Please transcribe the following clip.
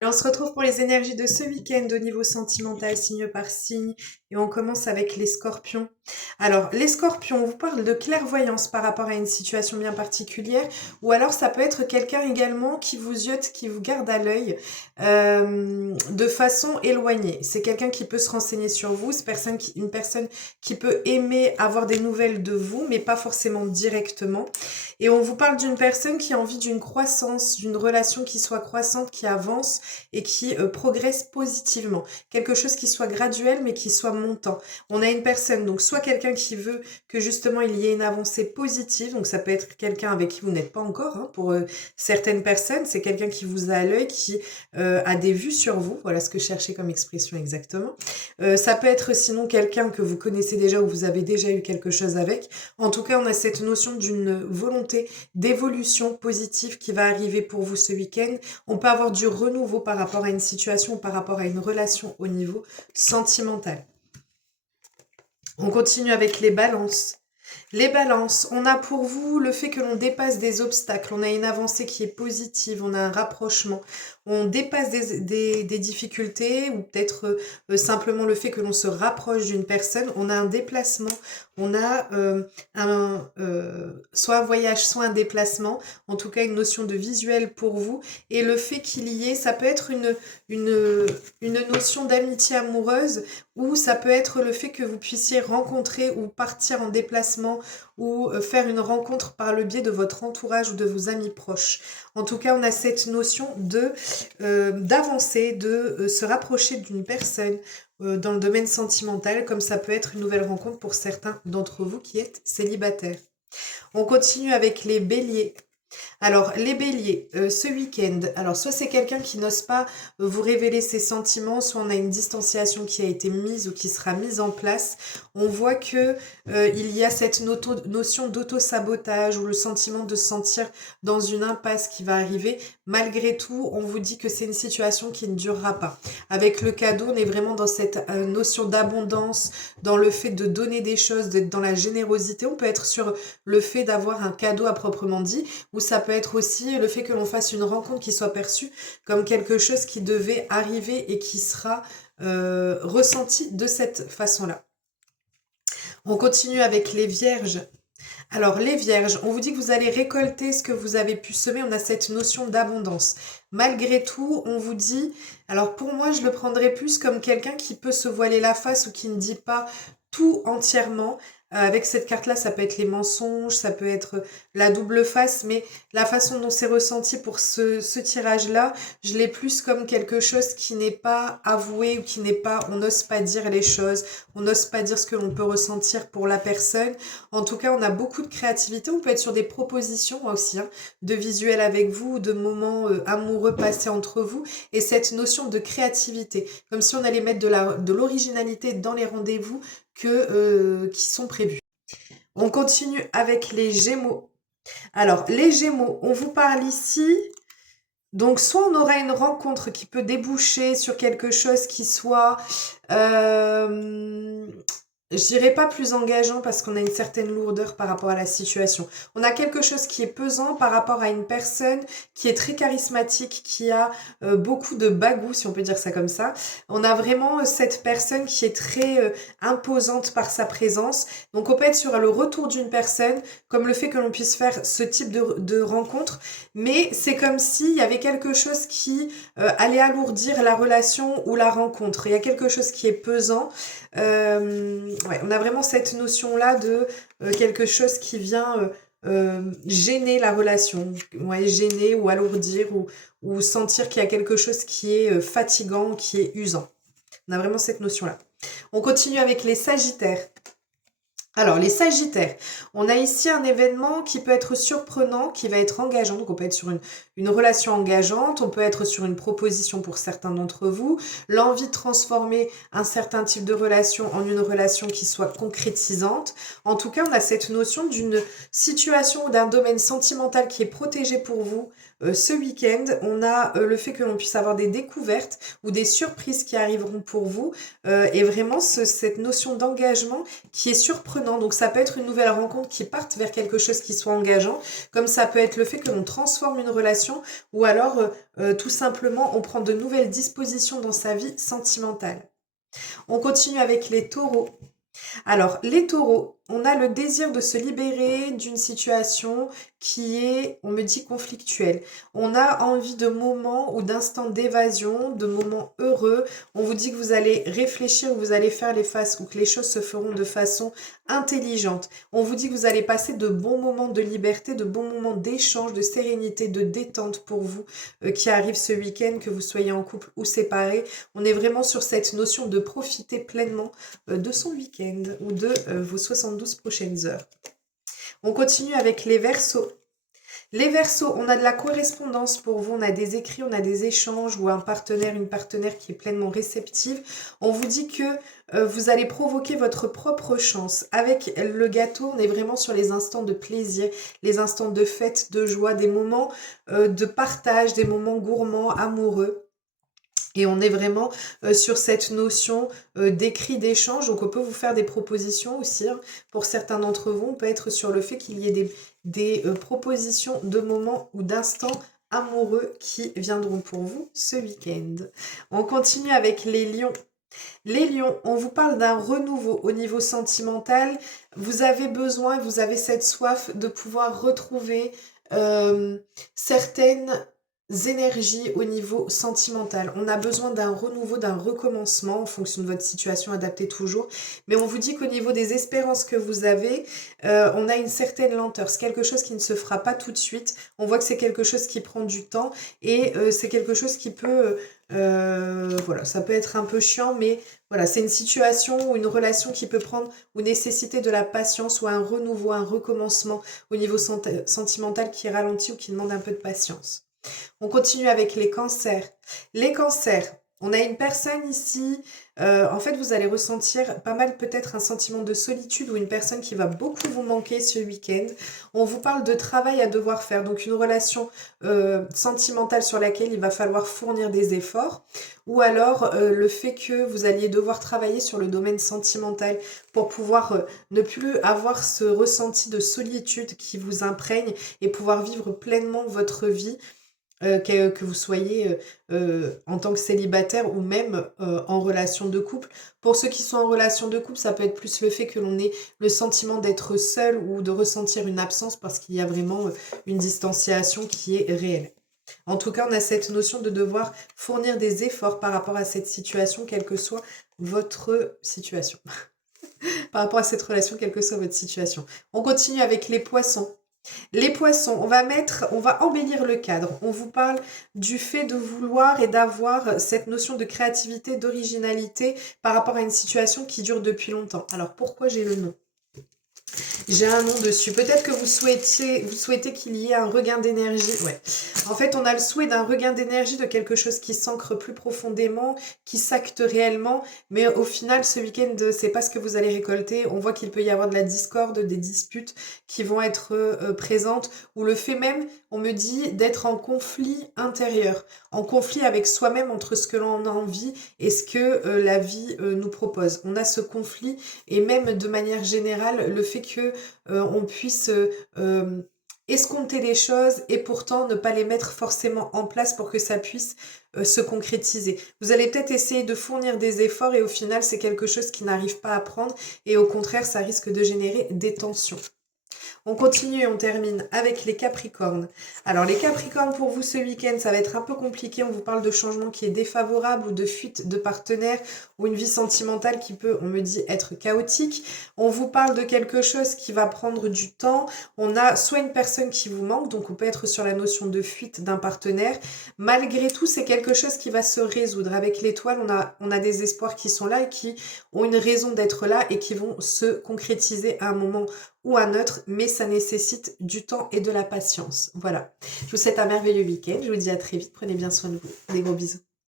Et on se retrouve pour les énergies de ce week-end au niveau sentimental, signe par signe. Et on commence avec les scorpions. Alors, les scorpions, on vous parle de clairvoyance par rapport à une situation bien particulière. Ou alors, ça peut être quelqu'un également qui vous ziote, qui vous garde à l'œil de façon éloignée. C'est quelqu'un qui peut se renseigner sur vous. C'est une personne qui peut aimer avoir des nouvelles de vous, mais pas forcément directement. Et on vous parle d'une personne qui a envie d'une croissance, d'une relation qui soit croissante, qui avance et qui progresse positivement. Quelque chose qui soit graduel mais qui soit montant. On a une personne, donc soit quelqu'un qui veut que justement il y ait une avancée positive, donc ça peut être quelqu'un avec qui vous n'êtes pas encore, hein, pour certaines personnes, c'est quelqu'un qui vous a à l'œil, qui a des vues sur vous, voilà ce que je cherchais comme expression exactement. Ça peut être sinon quelqu'un que vous connaissez déjà ou vous avez déjà eu quelque chose avec. En tout cas, on a cette notion d'une volonté d'évolution positive qui va arriver pour vous ce week-end. On peut avoir du renouveau par rapport à une situation, par rapport à une relation au niveau sentimental. On continue avec les balances. Les balances, on a pour vous le fait que l'on dépasse des obstacles, on a une avancée qui est positive, on a un rapprochement, on dépasse des difficultés ou peut-être simplement le fait que l'on se rapproche d'une personne, on a un déplacement, on a soit un voyage, soit un déplacement, en tout cas une notion de visuel pour vous, et le fait qu'il y ait, ça peut être une notion d'amitié amoureuse, ou ça peut être le fait que vous puissiez rencontrer ou partir en déplacement ou faire une rencontre par le biais de votre entourage ou de vos amis proches. En tout cas, on a cette notion de d'avancer, de se rapprocher d'une personne dans le domaine sentimental, comme ça peut être une nouvelle rencontre pour certains d'entre vous qui êtes célibataires. On continue avec les béliers. Alors, les béliers, ce week-end, alors soit c'est quelqu'un qui n'ose pas vous révéler ses sentiments, soit on a une distanciation qui a été mise ou qui sera mise en place. On voit que il y a cette notion d'auto-sabotage ou le sentiment de se sentir dans une impasse qui va arriver. Malgré tout, on vous dit que c'est une situation qui ne durera pas. Avec le cadeau, on est vraiment dans cette notion d'abondance, dans le fait de donner des choses, d'être dans la générosité. On peut être sur le fait d'avoir un cadeau à proprement dit, ou ça peut être aussi le fait que l'on fasse une rencontre qui soit perçue comme quelque chose qui devait arriver et qui sera ressenti de cette façon-là. On continue avec les vierges. Alors, les vierges, on vous dit que vous allez récolter ce que vous avez pu semer. On a cette notion d'abondance. Malgré tout, on vous dit, alors pour moi, je le prendrais plus comme quelqu'un qui peut se voiler la face ou qui ne dit pas tout entièrement. Avec cette carte-là, ça peut être les mensonges, ça peut être la double face, mais la façon dont c'est ressenti pour ce tirage-là, je l'ai plus comme quelque chose qui n'est pas avoué ou qui n'est pas, on n'ose pas dire les choses, on n'ose pas dire ce que l'on peut ressentir pour la personne. En tout cas, on a beaucoup de créativité. On peut être sur des propositions aussi, hein, de visuels avec vous, de moments amoureux passés entre vous. Et cette notion de créativité, comme si on allait mettre de l'originalité dans les rendez-vous qui sont prévus. On continue avec les Gémeaux. Alors, les Gémeaux, on vous parle ici. Donc, soit on aura une rencontre qui peut déboucher sur quelque chose qui soit je dirais pas plus engageant parce qu'on a une certaine lourdeur par rapport à la situation. On a quelque chose qui est pesant par rapport à une personne qui est très charismatique, qui a beaucoup de bagou, si on peut dire ça comme ça. On a vraiment cette personne qui est très imposante par sa présence. Donc on peut être sur le retour d'une personne, comme le fait que l'on puisse faire ce type de rencontre, mais c'est comme s'il y avait quelque chose qui allait alourdir la relation ou la rencontre. Il y a quelque chose qui est pesant. Ouais, on a vraiment cette notion-là de quelque chose qui vient gêner la relation, ouais, gêner ou alourdir ou sentir qu'il y a quelque chose qui est fatigant, qui est usant. On a vraiment cette notion-là. On continue avec les Sagittaires. Alors, les Sagittaires, on a ici un événement qui peut être surprenant, qui va être engageant. Donc, on peut être sur une relation engageante, on peut être sur une proposition pour certains d'entre vous, l'envie de transformer un certain type de relation en une relation qui soit concrétisante. En tout cas, on a cette notion d'une situation ou d'un domaine sentimental qui est protégé pour vous, ce week-end, on a le fait que l'on puisse avoir des découvertes ou des surprises qui arriveront pour vous et vraiment cette notion d'engagement qui est surprenant. Donc ça peut être une nouvelle rencontre qui parte vers quelque chose qui soit engageant, comme ça peut être le fait que l'on transforme une relation ou alors tout simplement on prend de nouvelles dispositions dans sa vie sentimentale. On continue avec les taureaux. Alors, les taureaux, on a le désir de se libérer d'une situation qui est, on me dit, conflictuelle. On a envie de moments ou d'instants d'évasion, de moments heureux. On vous dit que vous allez réfléchir, vous allez faire les faces ou que les choses se feront de façon intelligente. On vous dit que vous allez passer de bons moments de liberté, de bons moments d'échange, de sérénité, de détente pour vous qui arrivent ce week-end, que vous soyez en couple ou séparés. On est vraiment sur cette notion de profiter pleinement de son week-end ou de vos 72 prochaines heures. On continue avec les Verseaux. Les Verseaux, on a de la correspondance pour vous, on a des écrits, on a des échanges ou un partenaire, une partenaire qui est pleinement réceptive. On vous dit que vous allez provoquer votre propre chance. Avec le gâteau, on est vraiment sur les instants de plaisir, les instants de fête, de joie, des moments de partage, des moments gourmands, amoureux. Et on est vraiment sur cette notion d'écrit, d'échange. Donc on peut vous faire des propositions aussi. Hein. Pour certains d'entre vous, on peut être sur le fait qu'il y ait des propositions de moments ou d'instants amoureux qui viendront pour vous ce week-end. On continue avec les lions. Les lions, on vous parle d'un renouveau au niveau sentimental. Vous avez besoin, vous avez cette soif de pouvoir retrouver certaines énergies au niveau sentimental. On a besoin d'un renouveau, d'un recommencement en fonction de votre situation adaptée toujours. Mais on vous dit qu'au niveau des espérances que vous avez, on a une certaine lenteur. C'est quelque chose qui ne se fera pas tout de suite. On voit que c'est quelque chose qui prend du temps et c'est quelque chose qui peut... voilà, ça peut être un peu chiant, mais voilà, c'est une situation ou une relation qui peut prendre ou nécessiter de la patience ou un renouveau, un recommencement au niveau sentimental qui ralentit ou qui demande un peu de patience. On continue avec les cancers. Les cancers, on a une personne ici, en fait vous allez ressentir pas mal peut-être un sentiment de solitude ou une personne qui va beaucoup vous manquer ce week-end. On vous parle de travail à devoir faire, donc une relation sentimentale sur laquelle il va falloir fournir des efforts ou alors le fait que vous alliez devoir travailler sur le domaine sentimental pour pouvoir ne plus avoir ce ressenti de solitude qui vous imprègne et pouvoir vivre pleinement votre vie. Que vous soyez en tant que célibataire ou même en relation de couple. Pour ceux qui sont en relation de couple, ça peut être plus le fait que l'on ait le sentiment d'être seul ou de ressentir une absence parce qu'il y a vraiment une distanciation qui est réelle. En tout cas, on a cette notion de devoir fournir des efforts par rapport à cette situation, quelle que soit votre situation. Par rapport à cette relation, quelle que soit votre situation. On continue avec les poissons. Les poissons, on va embellir le cadre. On vous parle du fait de vouloir et d'avoir cette notion de créativité, d'originalité par rapport à une situation qui dure depuis longtemps. Alors pourquoi j'ai le nom ? J'ai un nom dessus. Peut-être que vous souhaitez qu'il y ait un regain d'énergie. Ouais. En fait, on a le souhait d'un regain d'énergie, de quelque chose qui s'ancre plus profondément, qui s'acte réellement. Mais au final, ce week-end, c'est pas ce que vous allez récolter. On voit qu'il peut y avoir de la discorde, des disputes qui vont être présentes. Ou le fait même, on me dit, d'être en conflit intérieur. En conflit avec soi-même entre ce que l'on a envie et ce que la vie nous propose. On a ce conflit et même de manière générale, le fait que on puisse escompter les choses et pourtant ne pas les mettre forcément en place pour que ça puisse se concrétiser. Vous allez peut-être essayer de fournir des efforts et au final c'est quelque chose qui n'arrive pas à prendre et au contraire ça risque de générer des tensions. On continue et on termine avec les Capricornes. Alors les Capricornes pour vous ce week-end, ça va être un peu compliqué. On vous parle de changement qui est défavorable ou de fuite de partenaire ou une vie sentimentale qui peut, on me dit, être chaotique. On vous parle de quelque chose qui va prendre du temps. On a soit une personne qui vous manque, donc on peut être sur la notion de fuite d'un partenaire. Malgré tout, c'est quelque chose qui va se résoudre. Avec l'étoile, on a des espoirs qui sont là et qui ont une raison d'être là et qui vont se concrétiser à un moment ou un autre, mais ça nécessite du temps et de la patience. Voilà. Je vous souhaite un merveilleux week-end. Je vous dis à très vite. Prenez bien soin de vous. Des gros bisous.